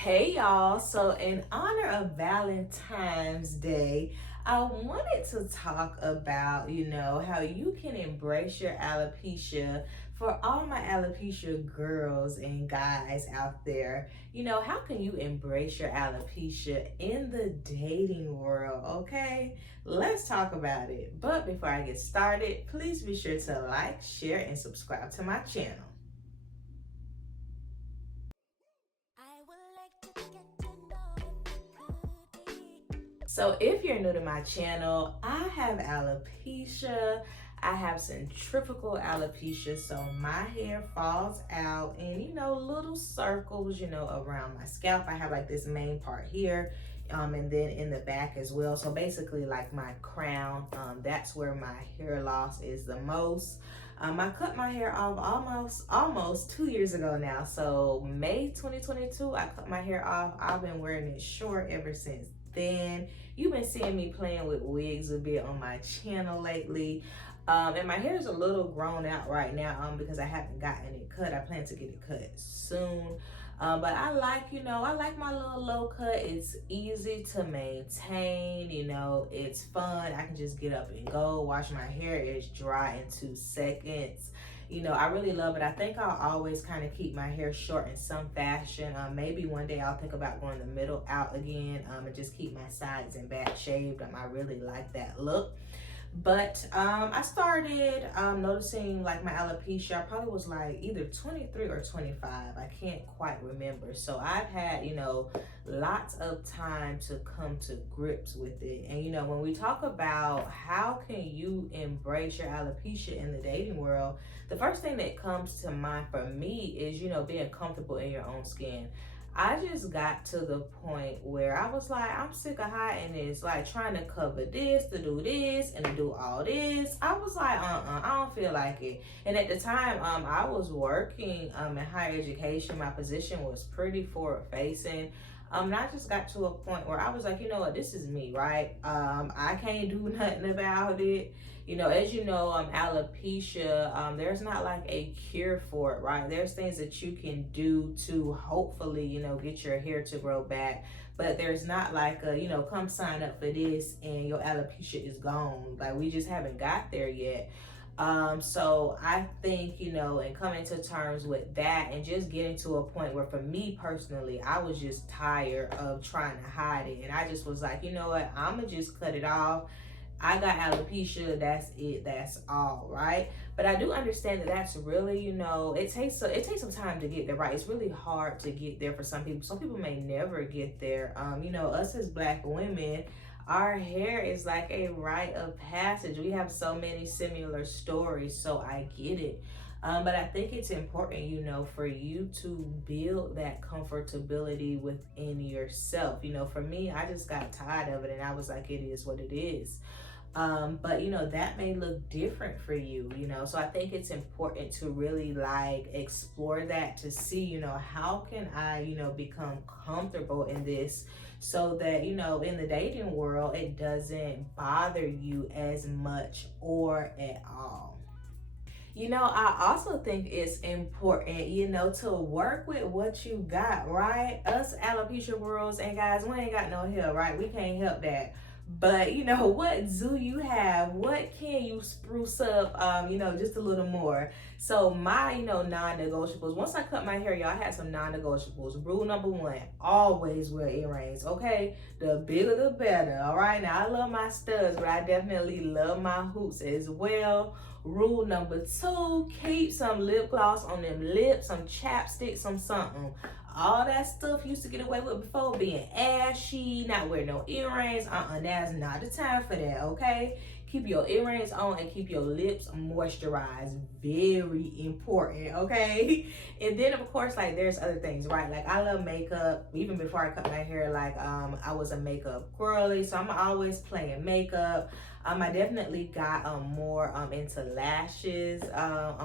Hey y'all, so in honor of Valentine's Day, I wanted to talk about, how you can embrace your alopecia. For all my alopecia girls and guys out there, how can you embrace your alopecia in the dating world, okay? Let's talk about it. But before I get started, please be sure to like, share, and subscribe to my channel. So if you're new to my channel, I have alopecia. I have centrifugal alopecia, so my hair falls out in, little circles, around my scalp. I have like this main part here, and then in the back as well. So basically like my crown, that's where my hair loss is the most. I cut my hair off almost 2 years ago now. So May 2022, I cut my hair off. I've been wearing it short ever since then. You've been seeing me playing with wigs a bit on my channel lately. And my hair is a little grown out right now because I haven't gotten it cut. I plan to get it cut soon. But I like my little low cut. It's easy to maintain, it's fun. I can just get up and go, wash my hair. It's dry in 2 seconds. I really love it. I think I'll always kind of keep my hair short in some fashion. Maybe one day I'll think about going the middle out again, and just keep my sides and back shaved. I really like that look. But I started noticing like my alopecia. I probably was like either 23 or 25. I can't quite remember. So I've had, lots of time to come to grips with it. And, when we talk about how can you embrace your alopecia in the dating world, the first thing that comes to mind for me is, being comfortable in your own skin. I just got to the point where I was like, I'm sick of hiding this, like trying to cover this, to do this, and to do all this. I was like, I don't feel like it. And at the time, I was working in higher education. My position was pretty forward facing. And I just got to a point where I was like, you know what, this is me, right? I can't do nothing about it. As you know, alopecia, there's not like a cure for it, right? There's things that you can do to hopefully, get your hair to grow back. But there's not like a, come sign up for this and your alopecia is gone. Like, we just haven't got there yet. So I think, and coming to terms with that and just getting to a point where for me personally, I was just tired of trying to hide it. And I just was like, you know what, I'm gonna just cut it off. I got alopecia, that's it, that's all, right? But I do understand that that's really, it takes some time to get there, right? It's really hard to get there for some people. Some people may never get there. Us as Black women, our hair is like a rite of passage. We have so many similar stories, so I get it. But I think it's important, for you to build that comfortability within yourself. For me, I just got tired of it and I was like, it is what it is. But that may look different for you, so I think it's important to really like explore that to see, how can I, become comfortable in this so that, in the dating world, it doesn't bother you as much or at all. I also think it's important, to work with what you got, right? Us alopecia worlds and guys, we ain't got no hair, right? We can't help that. But, what do you have? What can you spruce up, just a little more? So my, non-negotiables, once I cut my hair, y'all, I had some non-negotiables. Rule number 1, always wear earrings, okay? The bigger the better, all right? Now, I love my studs, but I definitely love my hoops as well. Rule number 2, keep some lip gloss on them lips, some chapstick, some something. All that stuff you used to get away with before, being ashy, not wearing no earrings, that's not the time for that, okay? Keep your earrings on and keep your lips moisturized. Very important, okay? And then of course, like, there's other things, right? Like, I love makeup. Even before I cut my hair, like, I was a makeup girly, so I'm always playing makeup. I definitely got more into lashes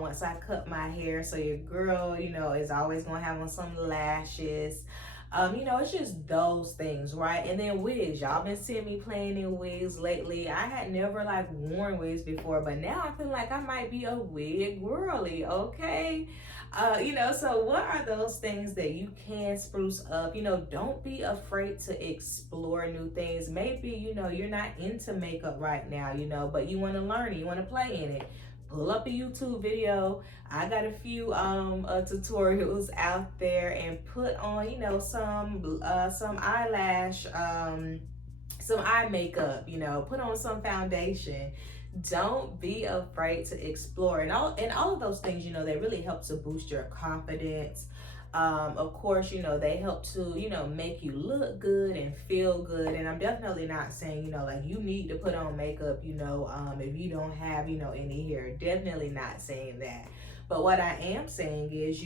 once I cut my hair. So your girl, is always gonna have on some lashes. It's just those things, right? And then wigs. Y'all been seeing me playing in wigs lately. I had never like worn wigs before, but now I feel like I might be a wig girly, okay? So what are those things that you can spruce up? Don't be afraid to explore new things. Maybe, you're not into makeup right now, but you want to learn it, you want to play in it. Pull up a YouTube video. I got a few tutorials out there, and put on, some eyelash, some eye makeup, put on some foundation. Don't be afraid to explore, and all of those things, they really help to boost your confidence. Of course, they help to, make you look good and feel good. And I'm definitely not saying, like you need to put on makeup, if you don't have, any hair. Definitely not saying that. But what I am saying is,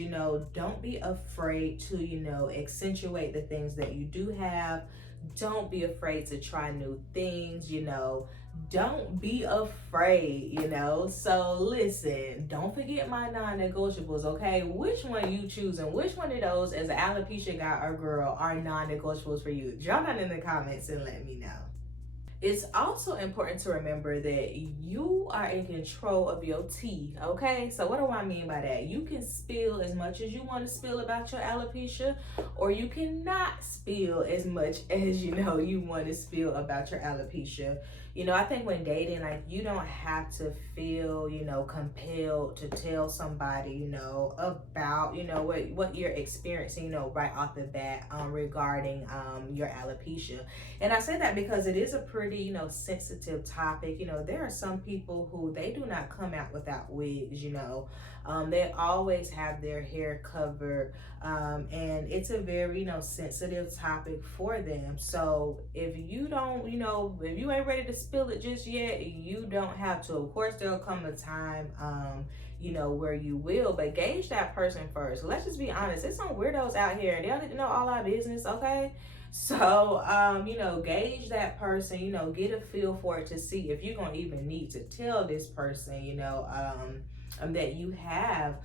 don't be afraid to, accentuate the things that you do have. Don't be afraid to try new things, don't be afraid, So listen, don't forget my non-negotiables, okay? Which one you choosing? Which one of those, as an alopecia guy or girl, are non-negotiables for you? Drop that in the comments and let me know. It's also important to remember that you are in control of your tea, okay? So what do I mean by that? You can spill as much as you want to spill about your alopecia, or you cannot spill as much as you want to spill about your alopecia. I think when dating, like, you don't have to feel, compelled to tell somebody, about, what you're experiencing, right off the bat, regarding your alopecia. And I say that because it is a pretty, sensitive topic. There are some people who they do not come out without wigs, they always have their hair covered, and it's a very, sensitive topic for them. So if you don't, if you ain't ready to spill it just yet, you don't have to. Of course, there'll come a time, where you will, but gauge that person first. Let's just be honest. There's some weirdos out here, and they don't need to know all our business, okay? So, gauge that person, get a feel for it to see if you're going to even need to tell this person, that you have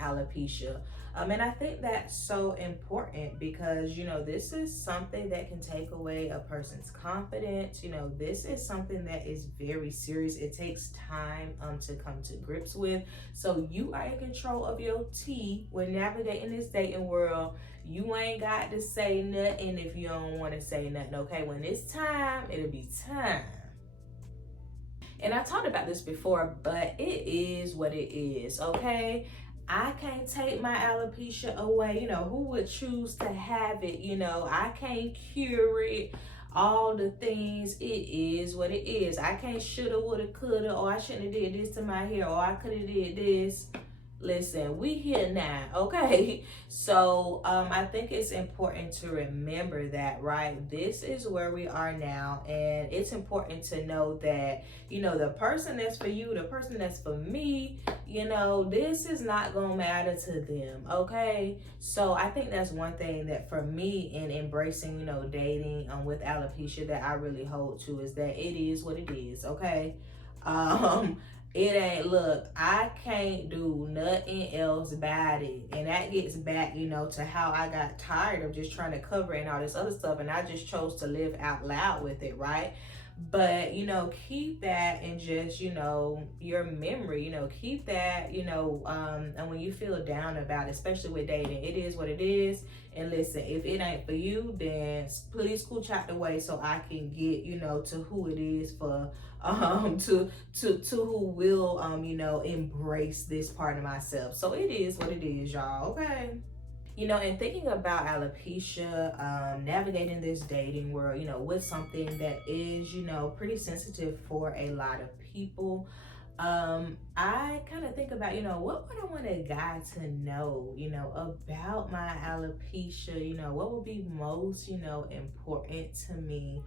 alopecia. And I think that's so important because, this is something that can take away a person's confidence. This is something that is very serious. It takes time to come to grips with. So you are in control of your tea when navigating this dating world. You ain't got to say nothing if you don't want to say nothing, okay? When it's time, it'll be time. And I talked about this before, but it is what it is, okay? I can't take my alopecia away. Who would choose to have it? I can't cure it. All the things, it is what it is. I can't shoulda, woulda, coulda, or I shouldn't have did this to my hair, or I could have did this. Listen, we here now, okay? So I think it's important to remember that, right? This is where we are now, and it's important to know that, the person that's for you, the person that's for me, this is not gonna matter to them, okay? So I think that's one thing that for me in embracing, dating with alopecia that I really hold to is that it is what it is, okay? It ain't, look, I can't do nothing else about it. And that gets back, to how I got tired of just trying to cover and all this other stuff. And I just chose to live out loud with it, right? But, keep that in just, your memory, keep that, and when you feel down about it, especially with dating, it is what it is. And listen, if it ain't for you, then please scooch out the way so I can get, to who it is for, to who will, embrace this part of myself. So it is what it is, y'all, okay? And thinking about alopecia, navigating this dating world, with something that is, pretty sensitive for a lot of people, I kind of think about, what would I want a guy to know, about my alopecia, what would be most, important to me.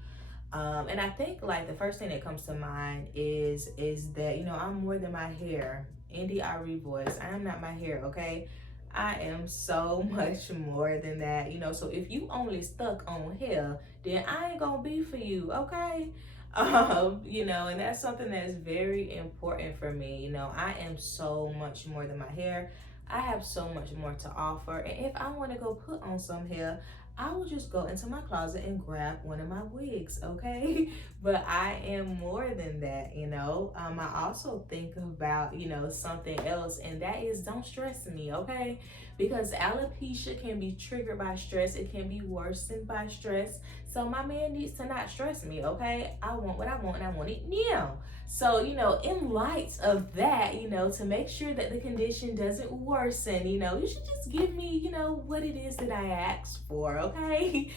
And I think, like, the first thing that comes to mind is that, I'm more than my hair. NDRE voice, I am not my hair, okay? I am so much more than that, so if you only stuck on hair, then I ain't gonna be for you, okay? And that's something that's very important for me. I am so much more than my hair. I have so much more to offer, and if I want to go put on some hair, I will just go into my closet and grab one of my wigs, okay? But I am more than that, you know. I also think about, you know, something else, and that is don't stress me, okay? Because alopecia can be triggered by stress. It can be worsened by stress. So my man needs to not stress me, okay? I want what I want and I want it now. So, you know, in light of that, you know, to make sure that the condition doesn't worsen, you know, you should just give me, you know, what it is that I asked for, okay?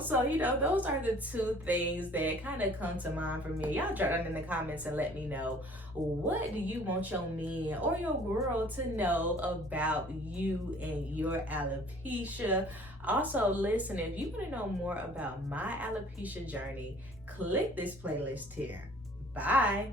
So, you know, those are the two things that kind of come to mind for me. Y'all drop down in the comments and let me know, what do you want your man or your girl to know about you and your alopecia? Also, listen, if you want to know more about my alopecia journey, click this playlist here. Bye.